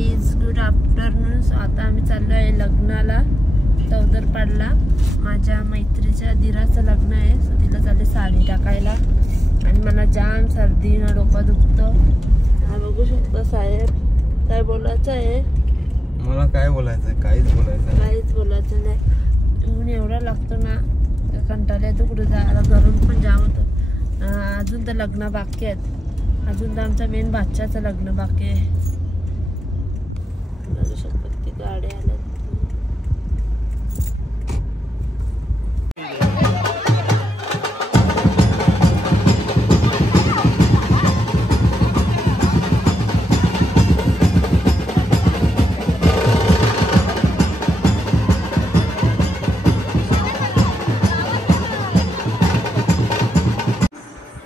Guys, good afternoon. आता आम्ही चाललो आहे लग्नाला चौदरपाडला. माझ्या मैत्रीच्या दिराचं लग्न आहे, सो तिला चालले साडी टाकायला. आणि मला जाम सर्दी ना डोकं दुखतं. हा बघू शकता साहेब, काय बोलायचं आहे? मला काय बोलायचं? काहीच बोलायचं नाही. ऊन एवढा लागतो ना, कंटाळा येतो कुठे जायला. गरम पण जाम होतं. अजून तर लग्न बाकी आहेत. अजून तर आमच्या मेन बादशाचं लग्न बाकी आहे. बघू शकतात ती गाड्या आल्या.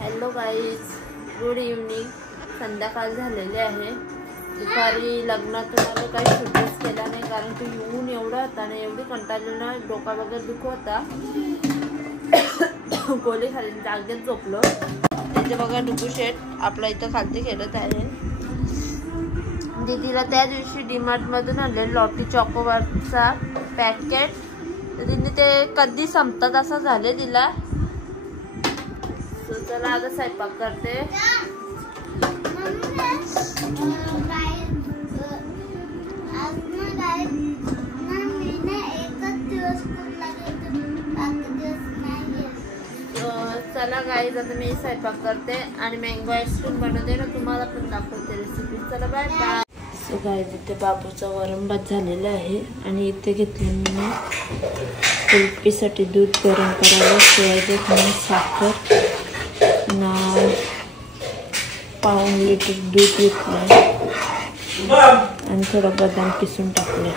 Hello guys, good evening. संध्याकाळ झालेली आहे. दुपारी लग्नातून आम्ही काही शूटिंग केला नाही, कारण की ऊन एवढा होता ना, एवढी कंटाळली ना, डोका वगैरे दुख होता. गोली खाली जागेत झोपलो. त्याचे बघा डुकू शेट आपला इथं खालती खेळत आहे. दीदीला त्या दिवशी डीमार्टमधून आणले लॉटी चॉकोबारचा पॅकेट, तर तिने ते कधी संपतात असं झाले तिला. तो चला आता स्वयंपाक करते. चला गाईज, आता मी स्वयंपाक करते आणि मँगो आईस्क्रीम बनवते ना, तुम्हाला पण दाखवते रेसिपी. चला बाय बाय. सो गाईज, इथे बाबूचा वरण भात झालेला आहे आणि इथे घेतले मी कुल्फीसाठी दूध गरम करायला. सोयाबीन, साखर ना पाऊण लिटर दूध घेतलं आणि थोडं बदाम किसून टाकले.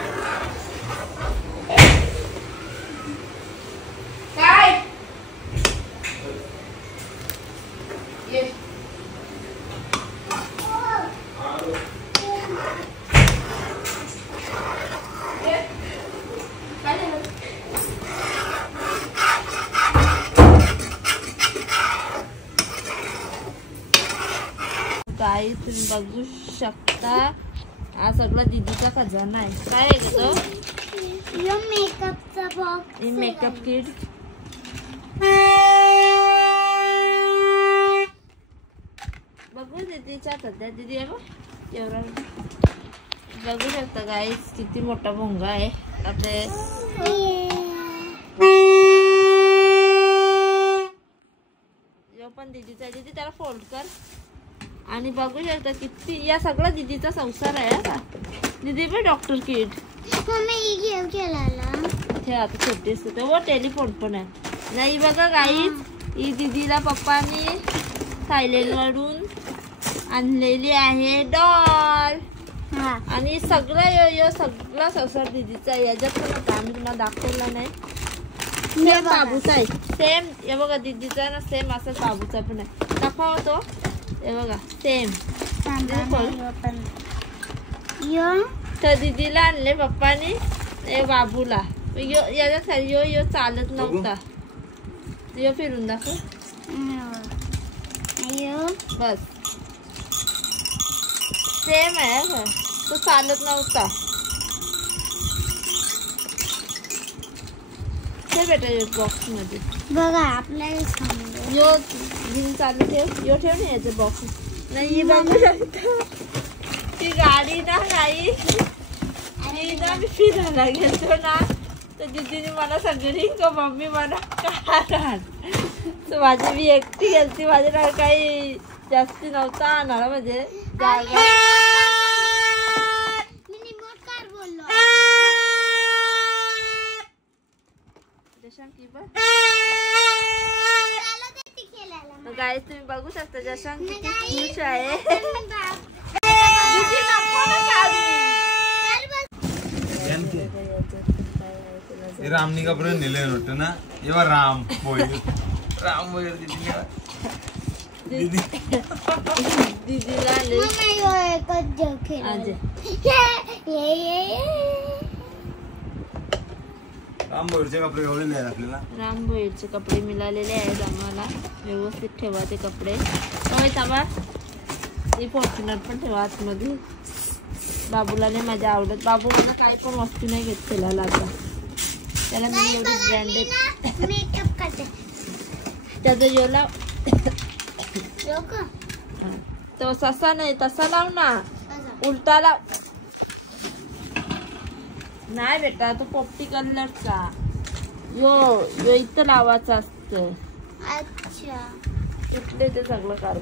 गाई तुम्ही बघू शकता, हा सगळा दीदीचा खजाना आहे. काय आहे तो? मेकअपचा बॉक्स, मेकअप किट. बघू दीदीच्या सध्या दीदी आहे बघ एवढा. बघू शकता गाईस, किती मोठा भोंगा आहे आपले. यो पण दीदीचा. दीदी त्याला फोल्ड कर. आणि बघू शकता किती, या सगळा दीदीचा संसार आहे का. दीदी पण डॉक्टर किट हे आता छोटी असते वो टेलिफोन पण आहे. नाही बघा गाईज, ही दीदीला पप्पानी थायलंड वरून आणलेली आहे डॉल. आणि सगळा यो सगळा संसार दीदीचा आहे. याच्यात पण आता आम्ही तुम्हाला दाखवला नाही. सेम बाबूचा आहे, सेम. हे बघा दीदीचा ना सेम असं बाबूचा पण आहे. दाखवा तो. हे बघा सेम. तर दीदीला आणले पप्पानी, हे बाबूला. याचा यो चालत नव्हता. यो फिरून दाखव. बस सेम आहे का, तो चालत नव्हता. ते बेटा बॉक्स मध्ये बघा आपल्याला यो घेऊन चालू ठेव. यो ठेव ना याचं बॉक्स. नाही बघू शकता ती गाडी ना गाई. आणि ना मी फिरायला गेलतो ना, तर दीदीने मला सगळी का मम्मी मला कारण तर माझी मी एकटी गेलती. माझ्या काही जास्ती नव्हता आणणार म्हणजे जागा. गाईस तुम्ही बघू शकता जशांक किती खुश आहे. रामनी कपडे नेले होते ना, एव्हा राम दीदीला रामभोईरचे कपडे एवढे नाही आपल्याला. रामभोईरचे कपडे मिळालेले आहेत आम्हाला. व्यवस्थित ठेवा ते कपडे. थांबा, ती फॉर्च्युनर पण ठेवा आतमध्ये. बाबूला नाही माझ्या आवडत. बाबूला काही पण वस्तू नाही घेत खेळायला आता. त्याला मी एवढी ब्रँडेड मेकअप करते. त्याचं योला तो ससा नाही तसा लाव ना, उलटा लाव. नाही बेटा तो पोपटी कलरचा यो इथं लावायचा असतं. अच्छा इथले ते सगळं काढ.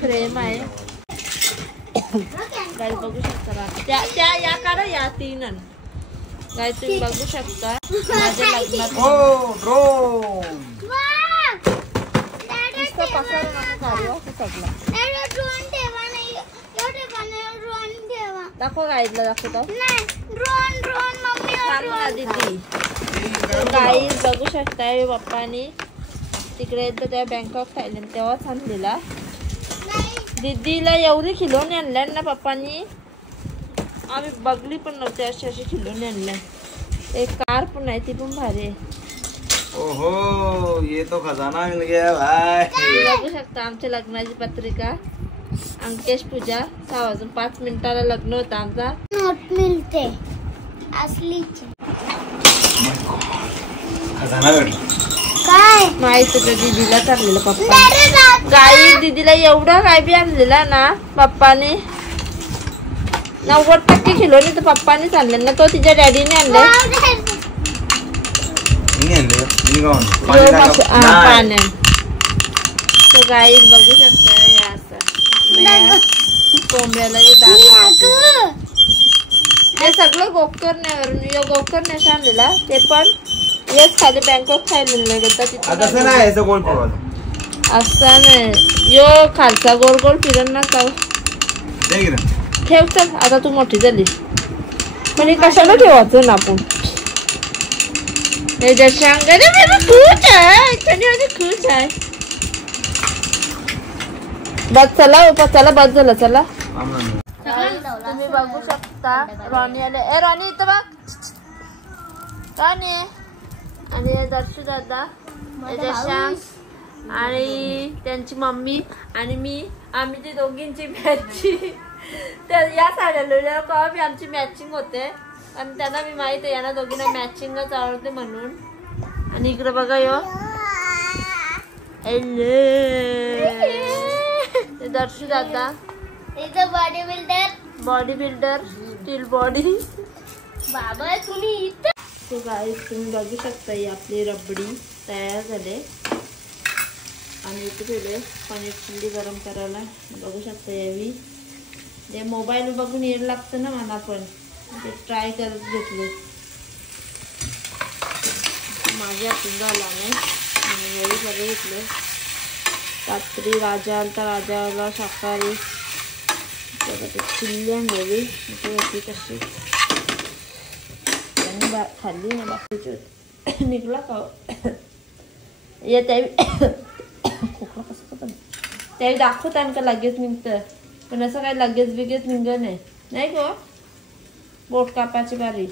फ्रेम आहे काय बघू शकता. त्या या काढा या 3 काय तुम्ही बघू शकता माझ्या लग्नात. दाखव गाईडला दाखवतो. दीदी गाई बघू शकताय पप्पानी तिकडे त्या बँकॉक थायलंड तेव्हाच आणलेला. दीदीला एवढी खिलोने आणल्या ना पप्पानी, आम्ही बघली पण नव्हती अशी खिलोने आणल्या. एक कार पण आहे ती पण भारी आहे. ओहो ये तो खजाना मिल गया भाई. बघू शकता आमच्या लग्नाची पत्रिका. अंकेश पूजा 6:05 लग्न होतं आमचा. नोट मिळते असलीची. खजाना भेटला काय माहित होतं दीदीला चाललेलं पप्पा. गाई दीदीला एवढा काय बी आणलेला ना पप्पाने. 90% खिलोने तर पप्पानेच आणलं ना. तो तिच्या डॅडीने आणलं पाण्यात. तो गाई बघू शकता कोंबड्याला ते सगळं गोकर्ण्यावरून गोकर्ण्याशी आणलेला. ते पण येस खाली बँकॉक खायला गेला असं नाही. यो खालचा गोल गोल फिरण ना का ठेव. चल आता तू मोठी झाली पण हे कशाला ठेवायचं ना आपण. खुश आहे खुश आहे. बस चला चला बस झालं चला. तुम्ही बघू शकता रॉनी आले. ए रॉनी इथं बघ. रॉनी आणि दर्शू दादा आणि त्यांची मम्मी आणि मी. आम्ही ती दोघींची मॅचिंग या साड्या का बी आमची मॅचिंग होते. आणि त्यांना मी माहित आहे यांना दोघींना मॅचिंगच आवडते म्हणून. आणि इकडे बघा यो दर्शू दादा बॉडी बिल्डर स्टील बॉडी. बाबा तुम्ही तो गाईस तुम्ही बघू शकता ही आपली रबडी तयार झाले. आणि इथे ठेवले पनीर चिल्ली गरम करायला. बघू शकता यावी ते मोबाईल बघून येड लागतं ना मला पण ते ट्राय करत घेतले. माझ्या हातून झाला नाही यावी सगळे घेतले. रात्री राजा आलता. राजाला शाकाहारी चिल्ली आणलेली होती तशी त्यांनी खाल्ली ना. बाकीची निघला का या त्यावेळी खोकला कसं होतं त्यावेळी दाखवत आणि का लगेच निघतं. पण असं काय लगेच बिगेच निघ नाही गो. बोट कापाची बारी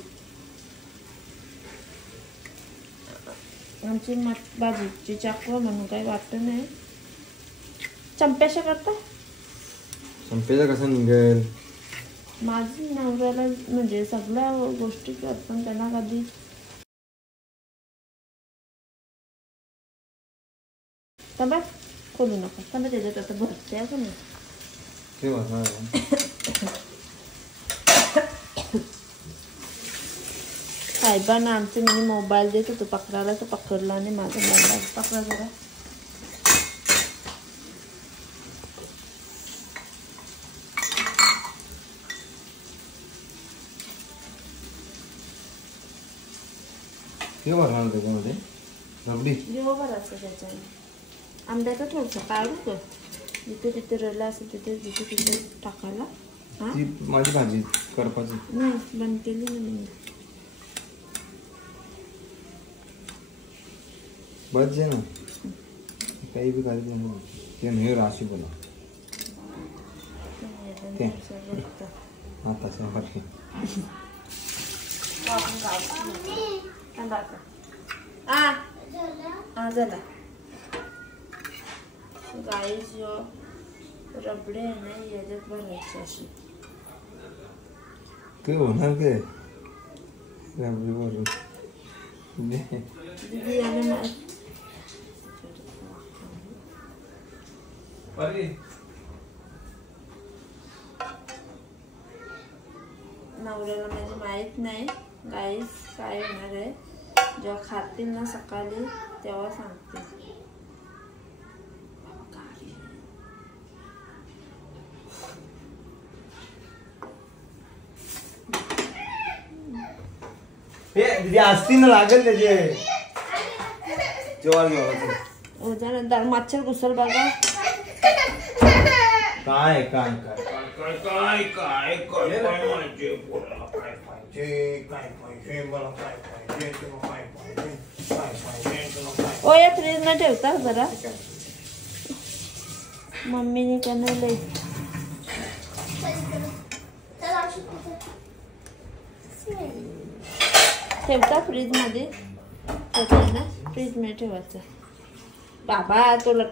आमची भाजीची चाकू म्हणून काही वाटत नाही. चंप्याशा करता संपेचा कसा निघेल. माझी नवऱ्याला म्हणजे सगळ्या गोष्टी करतात त्यांना कधी तबा खोलू नका. तबा त्याच्यात आता भरते आहे का नाही. साहेबांना आमचे मी मोबाईल देत होतो पकडायला तर पकडला आणि माझा मोबाईल पकडा जरा. त्याच्यामध्ये रबडी भरायचं त्याच्याने. आंब्याचं थोडंसं काढू का जिथे तिथे रला असेल तिथे जिथे तिथे टाकायला. हा माझी भाजी करपाची नाही बंद केली ना मी. बस जे ना काही भी काढली ते नाही राशी बोला आता सर झाला गाईस जो रबडे आहे ना याच्यात भरायची अशी काय होणार काय राबरी बरोबर दीदी आणि नवऱ्याला माझी माहित नाही गाईस काय होणार आहे. जेव्हा खातील ना सकाळी तेव्हा सांगते. दीदी असती ना लागेल त्याचे जेव्हा घेऊन त्यानंतर मच्छर घुसल बघा. काय काय काय काय काय काय काय पाहिजे बोला काय पाहिजे काय पाहिजे मला काय पाहिजे तुला काय पाहिजे काय पाहिजे तुला काय. ओ या फ्रीज मध्ये ठेवता जरा. मम्मीने बनवलंय. ठेवता फ्रीज मध्ये ना फ्रीज मध्ये ठेवायचं. बाबा तुला